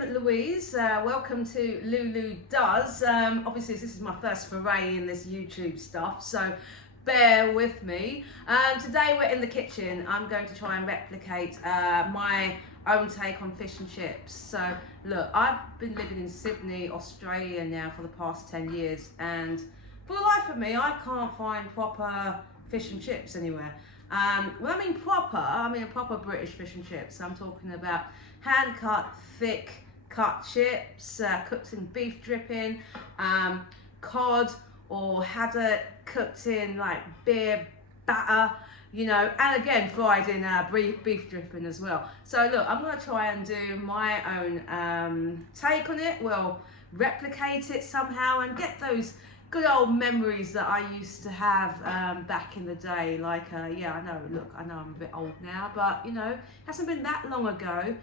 I'm Louise. Welcome to Lulu Does. Obviously, this is my first foray in this YouTube stuff, so bear with me. Today we're in the kitchen. I'm going to try and replicate my own take on fish and chips. So look, I've been living in Sydney, Australia now for the past 10 years, and for the life of me, I can't find proper fish and chips anywhere. When I mean proper, I mean a proper British fish and chips. I'm talking about hand-cut, thick cut chips, cooked in beef dripping, cod or haddock cooked in like beer batter, you know, and again fried in beef dripping as well. So look, I'm going to try and do my own take on it. Well, replicate it somehow and get those good old memories that I used to have back in the day. Like, yeah, I know, look, I know I'm a bit old now, but you know, it hasn't been that long ago.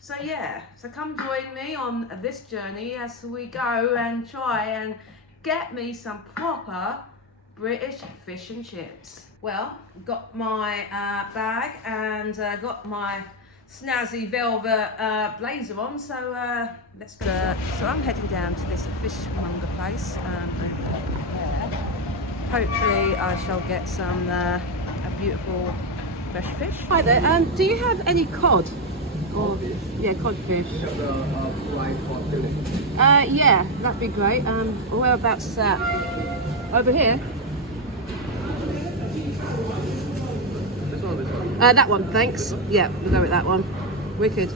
So yeah, so come join me on this journey as we go and try and get me some proper British fish and chips. Well, got my bag and got my snazzy velvet blazer on, so let's go. So I'm heading down to this fishmonger place, and hopefully I shall get some a beautiful fresh fish. Hi there, do you have any cod? Codfish. Yeah, codfish. You have the fried cod fillet. Yeah, that'd be great. Whereabouts is that? Over here? This one. That one, thanks. Yeah, we'll go with that one. Wicked.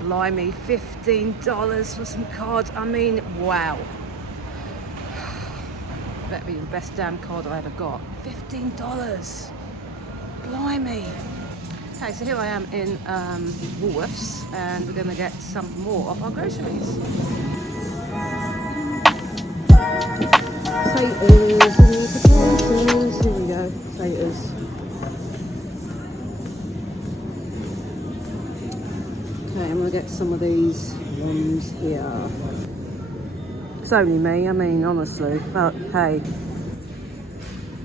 Blimey, $15 for some cod. I mean, wow. Better be the best damn cod I ever got. $15. Blimey. Okay, so here I am in Woolworths, and we're going to get some more of our groceries. Potatoes, potatoes. Here we go, potatoes. Okay, I'm going to get some of these ones here. It's only me, I mean, honestly, but hey.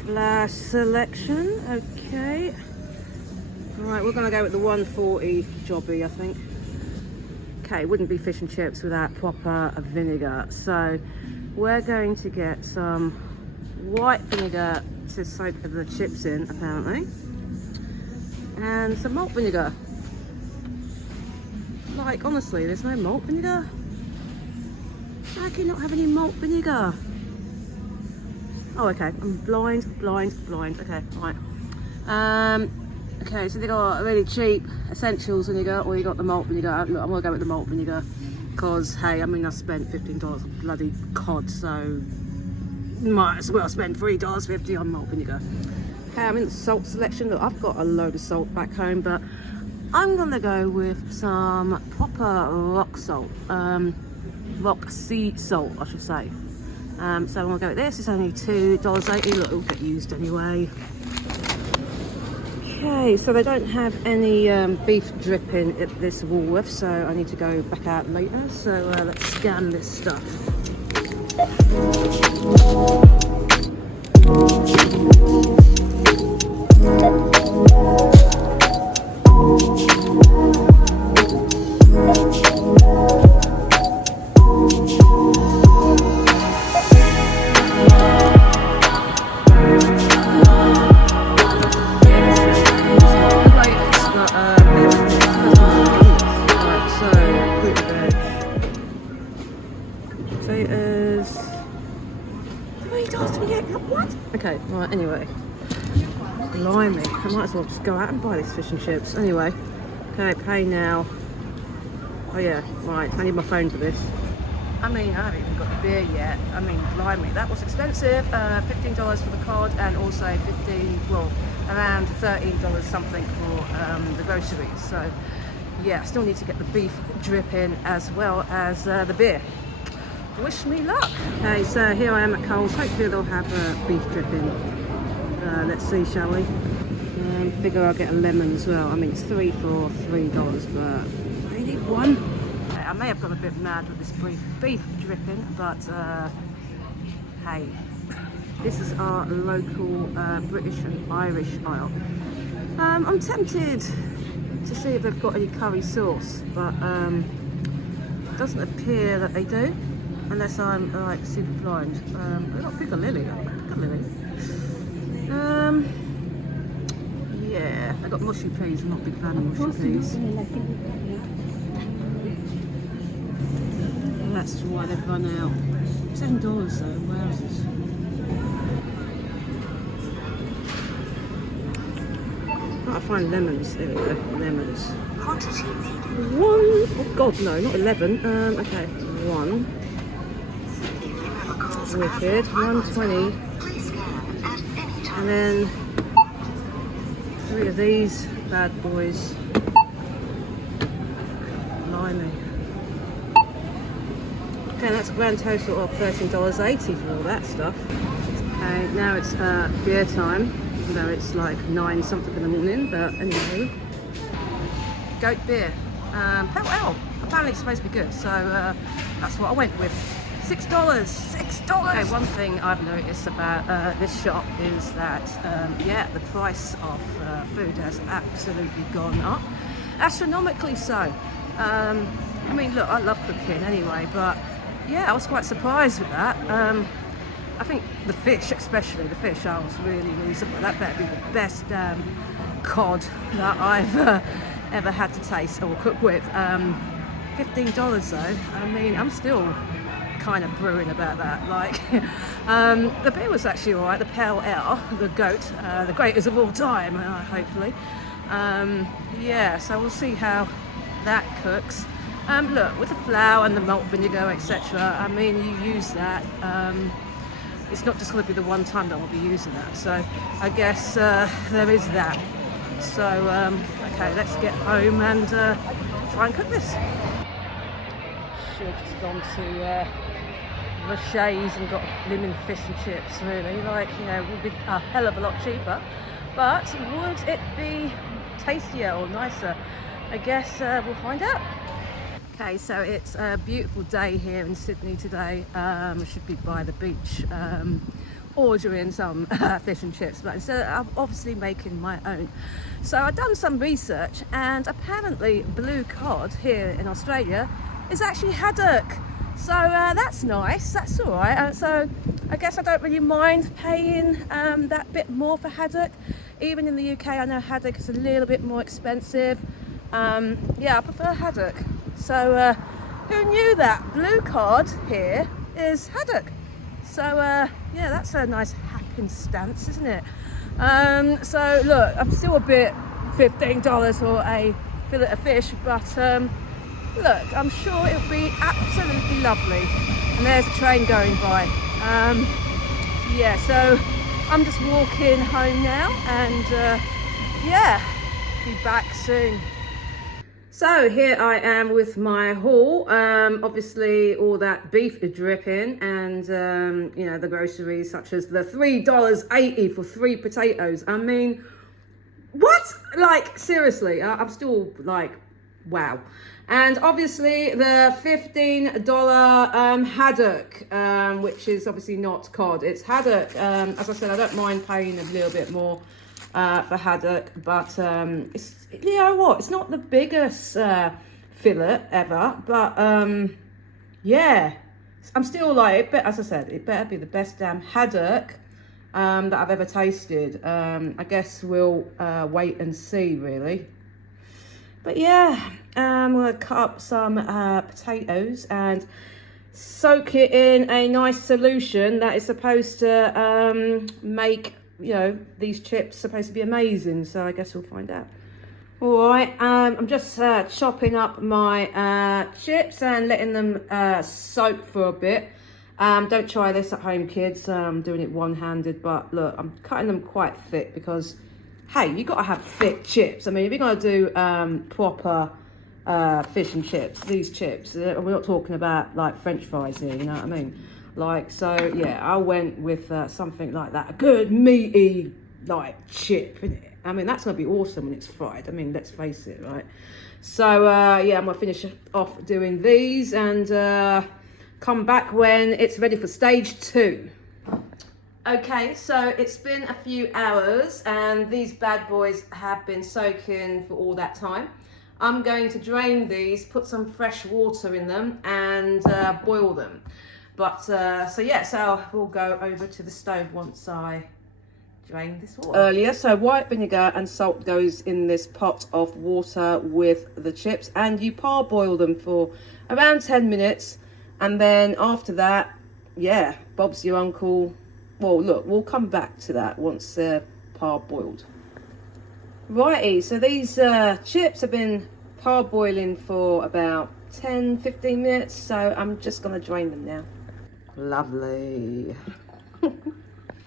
Glass selection, okay. Right, we're going to go with the 140 jobby, I think. Okay, wouldn't be fish and chips without proper vinegar. So we're going to get some white vinegar to soak the chips in, apparently. And some malt vinegar. Like, honestly, there's no malt vinegar. How can you not have any malt vinegar? Oh, okay, I'm blind. Okay, right. Okay, so they got a really cheap essentials vinegar, or you got the malt vinegar. Look, I'm gonna go with the malt vinegar because, hey, I mean, I spent $15 on bloody cod, so might as well spend $3.50 on malt vinegar. Okay, I'm in the salt selection. Look, I've got a load of salt back home, but I'm gonna go with some proper rock salt, rock sea salt, I should say. So I'm gonna go with this. It's only $2.80. Look, it'll get used anyway. Okay, so they don't have any beef dripping at this Woolworth, so I need to go back out later. So let's scan this stuff. Okay, right, anyway. Blimey, I might as well just go out and buy these fish and chips. Anyway, okay, pay now. Oh yeah, right, I need my phone for this. I mean, I haven't even got the beer yet. I mean, blimey, that was expensive. $15 for the cod, and also around $13 something for the groceries. So yeah, I still need to get the beef dripping as well as the beer. Wish me luck. Okay, so here I am at Coles. Hopefully they'll have beef dripping. Let's see, shall we? Figure I'll get a lemon as well. I mean, it's 3 for $3, but I need one. Okay, I may have gone a bit mad with this beef dripping, but hey, this is our local British and Irish aisle. I'm tempted to see if they've got any curry sauce, but it doesn't appear that they do, unless I'm like super blind. They've got Piccalilli. Yeah, I got mushy peas. I'm not a big fan of mushy peas. That's why they've run out. $7 though, wowzers. I find lemons. There we go, lemons. Quantity needed. 1, oh god no, not 11. Okay, 1. Wicked, 120. And then 3 of these bad boys. Blimey. Okay, that's a grand total of $13.80 for all that stuff. Okay, now it's beer time. Even though it's like 9 something in the morning, but anyway. Goat beer. Pale ale. Apparently it's supposed to be good, so that's what I went with. $6. $6. Okay, one thing I've noticed about this shop is that, yeah, the price of food has absolutely gone up. Astronomically so. I mean, look, I love cooking anyway, but yeah, I was quite surprised with that. I think the fish, especially the fish, I was really surprised. That better be the best cod that I've ever had to taste or cook with. $15 though. I mean, I'm still kind of brewing about that. Like, the beer was actually alright. The pale ale, the goat, the greatest of all time, hopefully. Yeah, so we'll see how that cooks. Look, with the flour and the malt vinegar, etc. I mean, you use that. It's not just going to be the one time that we'll be using that. So I guess there is that. So, okay, let's get home and try and cook this. Should have just gone to Roche's and got lemon fish and chips, really. Like, you know, would be a hell of a lot cheaper. But would it be tastier or nicer? I guess we'll find out. Okay, so it's a beautiful day here in Sydney today. I should be by the beach ordering some fish and chips, but instead I'm obviously making my own. So I've done some research, and apparently blue cod here in Australia is actually haddock. So that's nice, that's all right. So I guess I don't really mind paying that bit more for haddock. Even in the UK, I know haddock is a little bit more expensive. Yeah, I prefer haddock. So who knew that blue cod here is haddock? So yeah, that's a nice happenstance, isn't it? So look, I'm still a bit $15 for a fillet of fish, but look, I'm sure it'll be absolutely lovely. And there's a train going by. Yeah, so I'm just walking home now, and yeah, be back soon. So here I am with my haul. Obviously all that beef is dripping, and you know, the groceries such as the $3.80 for 3 potatoes. I mean, what? Like, seriously, I'm still like, wow. And obviously the $15 haddock, which is obviously not cod, it's haddock. As I said, I don't mind paying a little bit more for haddock, but it's, you know what, it's not the biggest fillet ever, but yeah, I'm still like, as I said, it better be the best damn haddock that I've ever tasted. I guess we'll wait and see, really. But yeah, I'm gonna cut up some potatoes and soak it in a nice solution that is supposed to make, you know, these chips supposed to be amazing. So I guess we'll find out. All right, I'm just chopping up my chips and letting them soak for a bit. Don't try this at home, kids. I'm doing it one-handed, but look, I'm cutting them quite thick because, hey, you got to have thick chips. I mean, if you're going to do proper fish and chips, these chips, we're not talking about like French fries here, you know what I mean? Like, so yeah, I went with something like that, a good meaty like chip, innit? I mean, that's gonna be awesome when it's fried. I mean, let's face it, right? So yeah, I'm gonna finish off doing these and come back when it's ready for stage 2. Okay, so it's been a few hours and these bad boys have been soaking for all that time. I'm going to drain these, put some fresh water in them and boil them. But so we'll go over to the stove once I drain this water. Earlier, so white vinegar and salt goes in this pot of water with the chips, and you parboil them for around 10 minutes, and then after that, yeah, Bob's your uncle. Well, look, we'll come back to that once they're parboiled. Righty, so these chips have been parboiling for about 10-15 minutes, so I'm just going to drain them now. Lovely.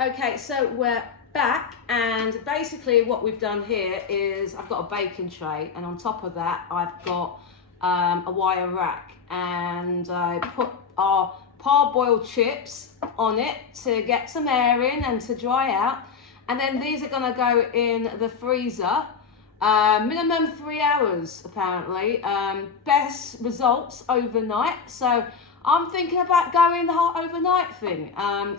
Okay, so we're back, and basically what we've done here is I've got a baking tray, and on top of that I've got a wire rack, and I put our parboiled chips on it to get some air in and to dry out, and then these are going to go in the freezer minimum 3 hours apparently. Best results overnight, so I'm thinking about going the whole overnight thing.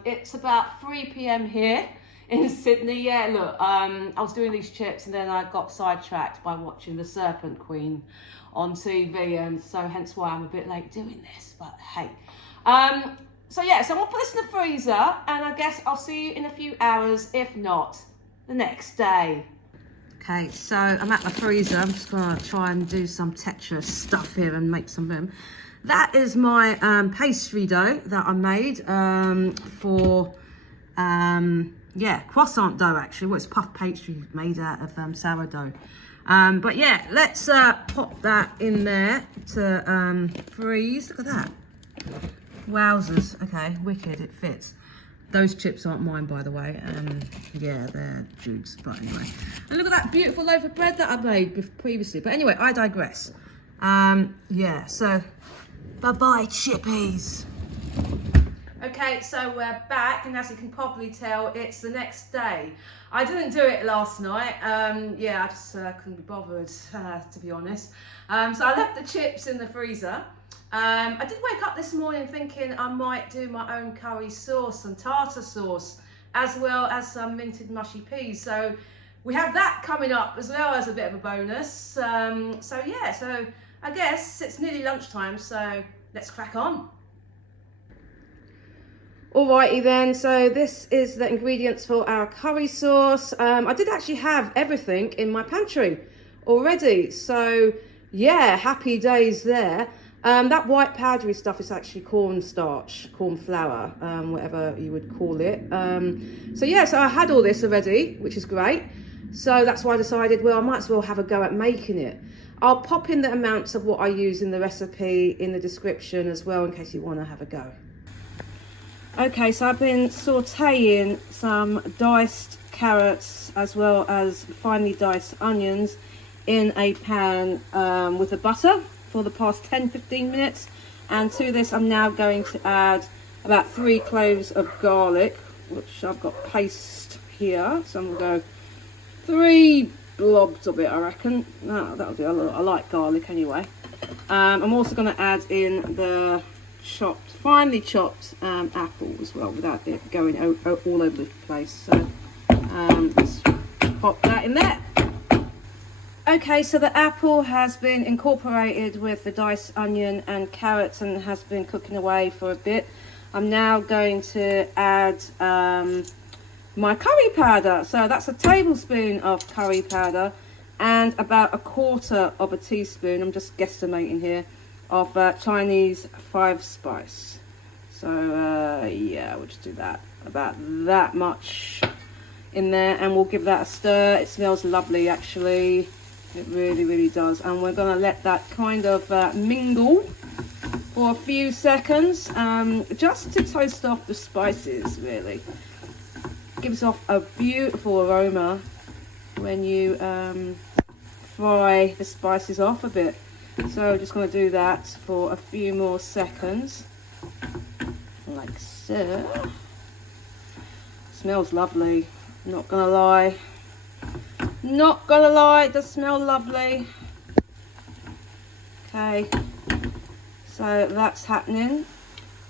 It's about 3 p.m. here in Sydney. Yeah, look, I was doing these chips and then I got sidetracked by watching The Serpent Queen on TV, and so hence why I'm a bit late doing this, but hey. So I'm gonna put this in the freezer, and I guess I'll see you in a few hours, if not the next day. Okay, so I'm at the freezer. I'm just gonna try and do some Tetris stuff here and make some room. That is my pastry dough that I made for croissant dough actually. Well, it's puff pastry made out of sourdough. But yeah, let's pop that in there to freeze. Look at that. Wowzers. Okay, wicked, it fits. Those chips aren't mine, by the way. Yeah, they're Jude's, but anyway. And look at that beautiful loaf of bread that I made previously. But anyway, I digress. Yeah, so bye-bye, chippies. Okay, so we're back, and as you can probably tell, it's the next day. I didn't do it last night. Yeah, I just couldn't be bothered, to be honest. So I left the chips in the freezer. I did wake up this morning thinking I might do my own curry sauce and tartare sauce, as well as some minted mushy peas. So we have that coming up as well as a bit of a bonus. So I guess it's nearly lunchtime, so let's crack on. Alrighty then, so this is the ingredients for our curry sauce. I did actually have everything in my pantry already, so yeah, happy days there. That white powdery stuff is actually cornstarch, corn flour, whatever you would call it. So I had all this already, which is great. So that's why I decided, well, I might as well have a go at making it. I'll pop in the amounts of what I use in the recipe in the description as well, in case you want to have a go. Okay, so I've been sauteing some diced carrots as well as finely diced onions in a pan with the butter for the past 10-15 minutes, and to this I'm now going to add about 3 cloves of garlic, which I've got paste here, so I'm going to go 3 blobs of it, I reckon. No, that'll do. I like garlic anyway. I'm also going to add in the finely chopped apple as well, without it going all over the place. So let's pop that in there. Okay, so the apple has been incorporated with the diced onion and carrots and has been cooking away for a bit. I'm now going to add my curry powder. So that's a tablespoon of curry powder and about 1/4 of a teaspoon, I'm just guesstimating here, of Chinese 5 spice. So yeah, we'll just do that, about that much in there, and we'll give that a stir. It smells lovely actually. It really, really does. And we're going to let that kind of mingle for a few seconds, just to toast off the spices, really. Gives off a beautiful aroma when you fry the spices off a bit. So just going to do that for a few more seconds, like so. Smells lovely, not going to lie. Not gonna lie, it does smell lovely. Okay, so that's happening.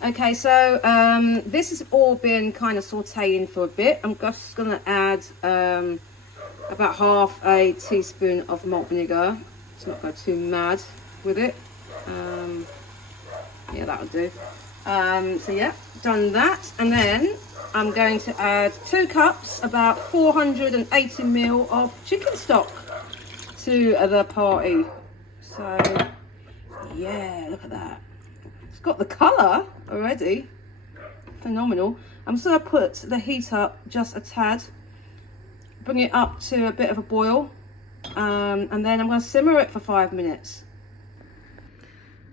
Okay, so this has all been kind of sauteing for a bit. I'm just going to add about half a teaspoon of malt vinegar. Let's not go too mad with it. Yeah, that'll do. So yeah, done that. And then I'm going to add 2 cups, about 480 ml of chicken stock to the party. So yeah, look at that. It's got the colour already. Phenomenal. I'm just going to put the heat up just a tad. Bring it up to a bit of a boil. And then I'm going to simmer it for 5 minutes.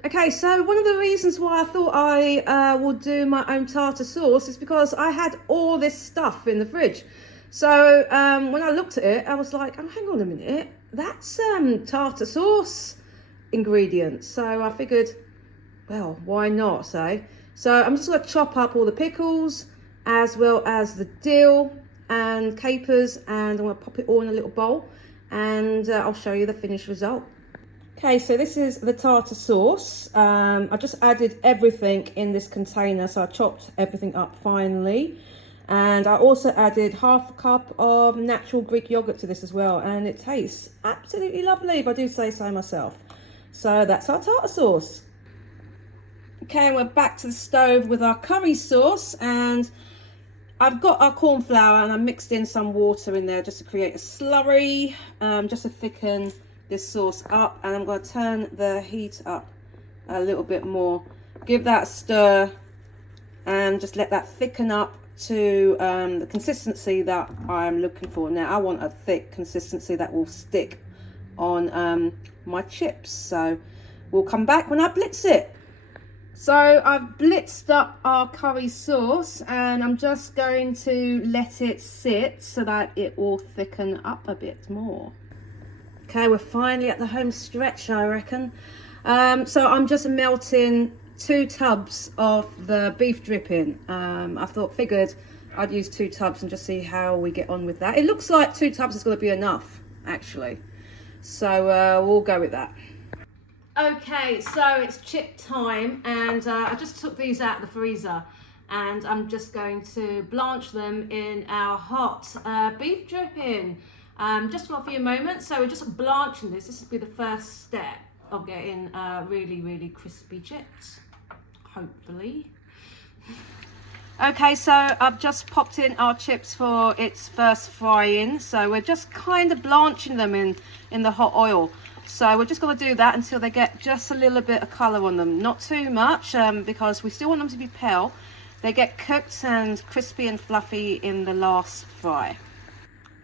Okay, so one of the reasons why I thought I would do my own tartar sauce is because I had all this stuff in the fridge. So when I looked at it, I was like, oh, hang on a minute. That's tartar sauce ingredients. So I figured, well, why not, say? So I'm just going to chop up all the pickles as well as the dill and capers, and I'm going to pop it all in a little bowl, and I'll show you the finished result. Okay, so this is the tartar sauce. I just added everything in this container, so I chopped everything up finely. And I also added half a cup of natural Greek yogurt to this as well, and it tastes absolutely lovely, if I do say so myself. So that's our tartar sauce. Okay, and we're back to the stove with our curry sauce, and I've got our corn flour and I mixed in some water in there just to create a slurry, just to thicken this sauce up. And I'm going to turn the heat up a little bit more, give that a stir, and just let that thicken up to the consistency that I'm looking for. Now I want a thick consistency that will stick on my chips, so we'll come back when I blitz it. So I've blitzed up our curry sauce, and I'm just going to let it sit so that it will thicken up a bit more. Okay, we're finally at the home stretch, I reckon. So I'm just melting 2 tubs of the beef dripping. I figured I'd use 2 tubs and just see how we get on with that. It looks like 2 tubs is going to be enough, actually. So we'll go with that. Okay, so it's chip time, and I just took these out of the freezer, and I'm just going to blanch them in our hot beef dripping, just for a few moments. So we're just blanching this. This will be the first step of getting really, really crispy chips, hopefully. Okay, so I've just popped in our chips for its first frying. So we're just kind of blanching them in the hot oil. So we're just going to do that until they get just a little bit of colour on them. Not too much, because we still want them to be pale. They get cooked and crispy and fluffy in the last fry.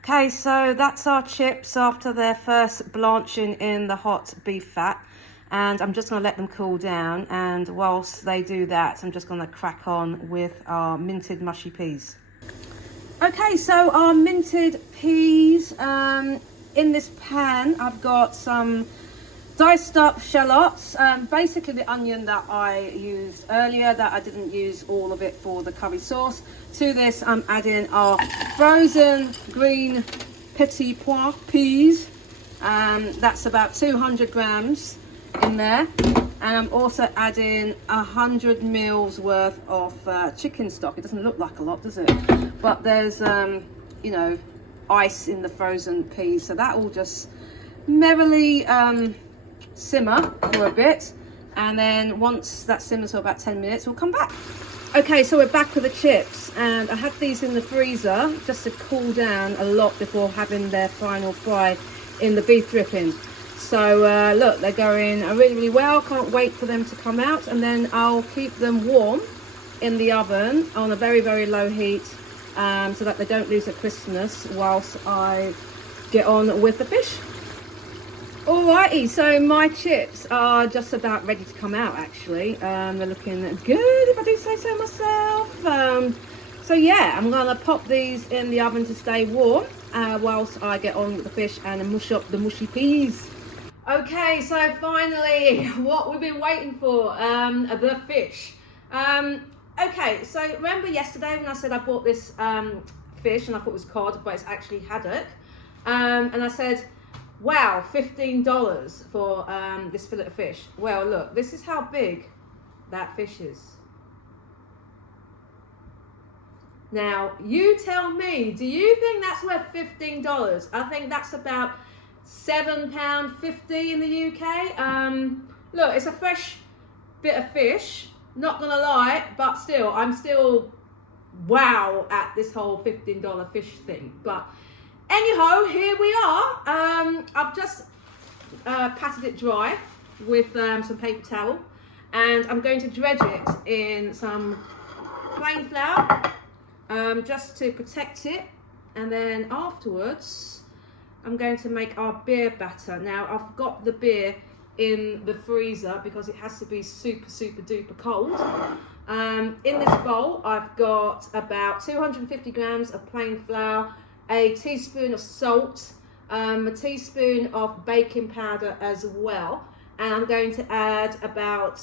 Okay, so that's our chips after their first blanching in the hot beef fat. And I'm just going to let them cool down. And whilst they do that, I'm just going to crack on with our minted mushy peas. Okay, so our minted peas, in this pan, I've got some diced up shallots, basically the onion that I used earlier, that I didn't use all of it for the curry sauce. To this, I'm adding our frozen green petit pois peas. That's about 200 grams in there. And I'm also adding 100 mils worth of chicken stock. It doesn't look like a lot, does it? But there's, you know, ice in the frozen peas, so that will just merrily simmer for a bit, and then once that simmers for about 10 minutes we'll come back. Okay, so we're back with the chips, and I had these in the freezer just to cool down a lot before having their final fry in the beef dripping. So look, they're going really, really well. Can't wait for them to come out, and then I'll keep them warm in the oven on a very, very low heat, so that they don't lose their crispness whilst I get on with the fish. Alrighty, so my chips are just about ready to come out, actually. They're looking good, if I do say so myself. So yeah, I'm going to pop these in the oven to stay warm whilst I get on with the fish and mush up the mushy peas. Okay, so finally, what we've been waiting for, the fish. Okay, so remember yesterday when I said I bought this fish and I thought it was cod, but it's actually haddock. And I said, wow, $15 for this fillet of fish. Well, look, this is how big that fish is. Now, you tell me, do you think that's worth $15? I think that's about £7.50 in the UK. Look, it's a fresh bit of fish, not gonna lie, but still, I'm still wow at this whole $15 fish thing. But anyhow, here we are. I've just patted it dry with some paper towel, and I'm going to dredge it in some plain flour just to protect it, and then afterwards I'm going to make our beer batter. Now, I've got the beer in the freezer because it has to be super duper cold. In this bowl I've got about 250 grams of plain flour, a teaspoon of salt, a teaspoon of baking powder as well, and I'm going to add about,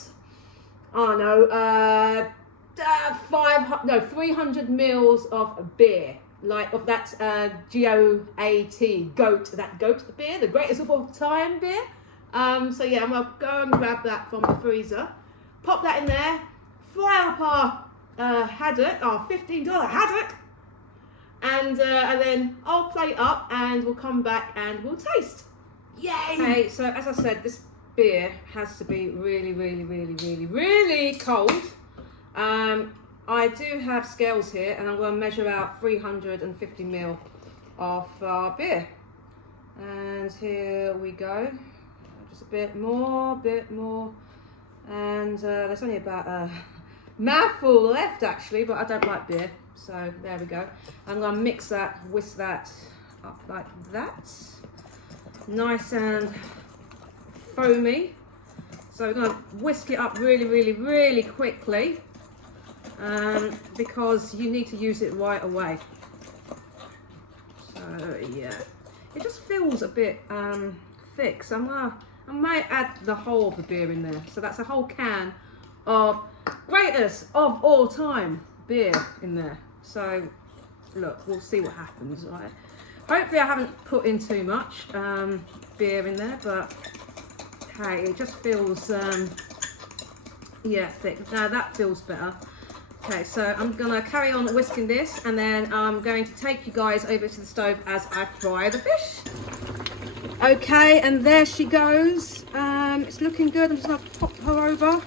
I don't know, 300 mils of beer, like of that GOAT, goat beer, the greatest of all time beer. So yeah, I'm gonna go and grab that from the freezer, pop that in there, fry up our haddock, our $15 haddock, and then I'll plate up and we'll come back and we'll taste. Yay! Okay, so as I said, this beer has to be really cold. I do have scales here, and I'm going to measure out 350 ml of our beer. And here we go. Just a bit more. And there's only about a mouthful left actually, but I don't like beer. So there we go. I'm going to whisk that up like that. Nice and foamy. So we're going to whisk it up really quickly. Because you need to use it right away. So yeah, it just feels a bit thick. So I might add the whole of the beer in there. So that's a whole can of greatest of all time beer in there. So look, we'll see what happens. Right? Hopefully I haven't put in too much beer in there, but hey, it just feels yeah, thick. Now that feels better. Okay, so I'm gonna carry on whisking this, and then I'm going to take you guys over to the stove as I fry the fish. Okay, and there she goes. It's looking good. I'm just gonna pop her over.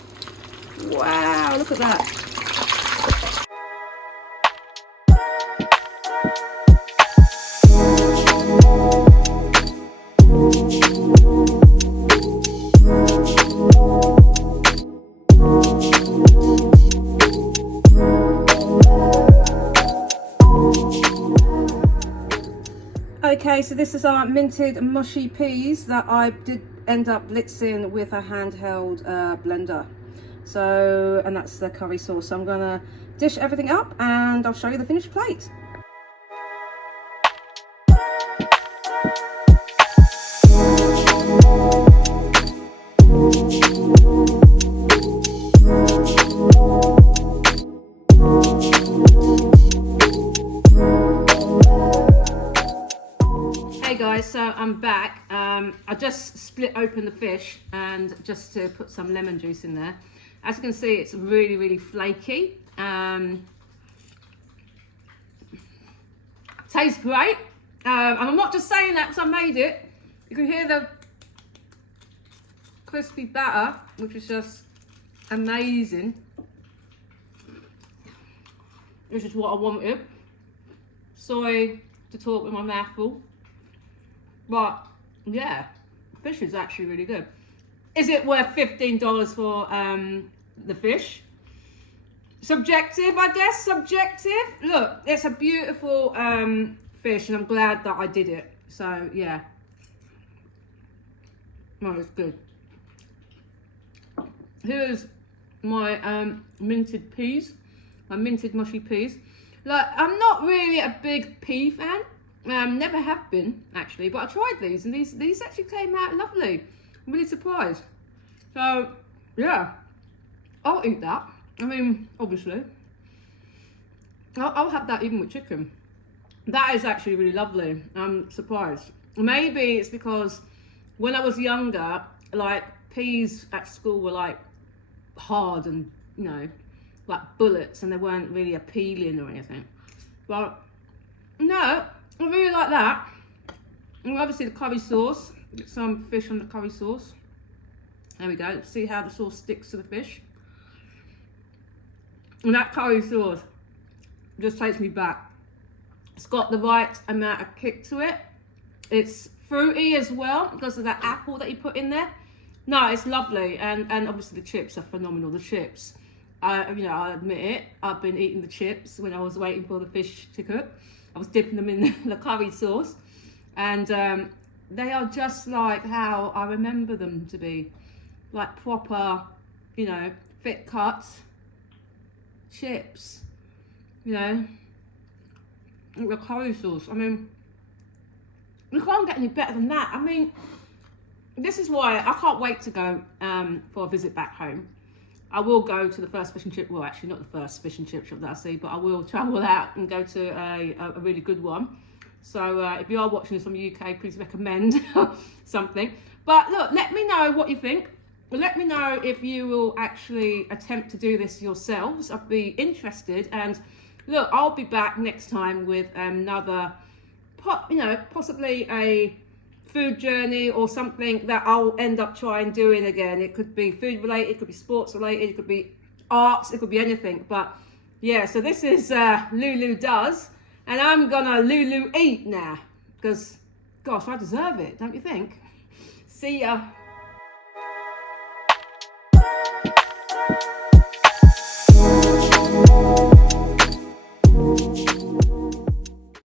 Wow, look at that. Okay, so this is our minted mushy peas that I did end up blitzing with a handheld blender. So, and that's the curry sauce. So I'm gonna dish everything up and I'll show you the finished plate. Hey guys, so I'm back. I just split open the fish and just to put some lemon juice in there. As you can see, it's really flaky. Tastes great. And I'm not just saying that because I made it. You can hear the crispy batter, which is just amazing. This is what I wanted. Sorry to talk with my mouth full. But yeah, fish is actually really good. Is it worth $15 for the fish? Subjective, I guess, subjective. Look, it's a beautiful fish and I'm glad that I did it. So yeah, no, it's good. Here's my minted peas, my minted mushy peas. Like, I'm not really a big pea fan. Never have been actually, but I tried these and these actually came out lovely. I'm really surprised. So yeah, I'll eat that. I mean, obviously, I'll have that even with chicken. That is actually really lovely. I'm surprised. Maybe it's because when I was younger, like peas at school were like hard and, you know, like bullets, and they weren't really appealing or anything. But no, I really like that. And obviously the curry sauce. Get some fish on the curry sauce. There we go. See how the sauce sticks to the fish. And that curry sauce just takes me back. It's got the right amount of kick to it. It's fruity as well because of that apple that you put in there. No, it's lovely, and obviously the chips are phenomenal. The chips, I admit it. I've been eating the chips when I was waiting for the fish to cook. I was dipping them in the curry sauce, and they are just like how I remember them to be, like proper, thick cut chips. The curry sauce. I mean, you can't get any better than that. I mean, this is why I can't wait to go for a visit back home. I will go to the first fish and chip, well actually not the first fish and chip shop that I see, but I will travel out and go to a really good one. So if you are watching this from the UK, please recommend something. But look, let me know what you think. Let me know if you will actually attempt to do this yourselves. I'd be interested. And look, I'll be back next time with another, possibly a food journey or something that I'll end up trying doing again. It could be food related, it could be sports related, it could be arts, it could be anything. But yeah, so this is Lulu Does, and I'm gonna Lulu eat now because, gosh, I deserve it, don't you think? See ya.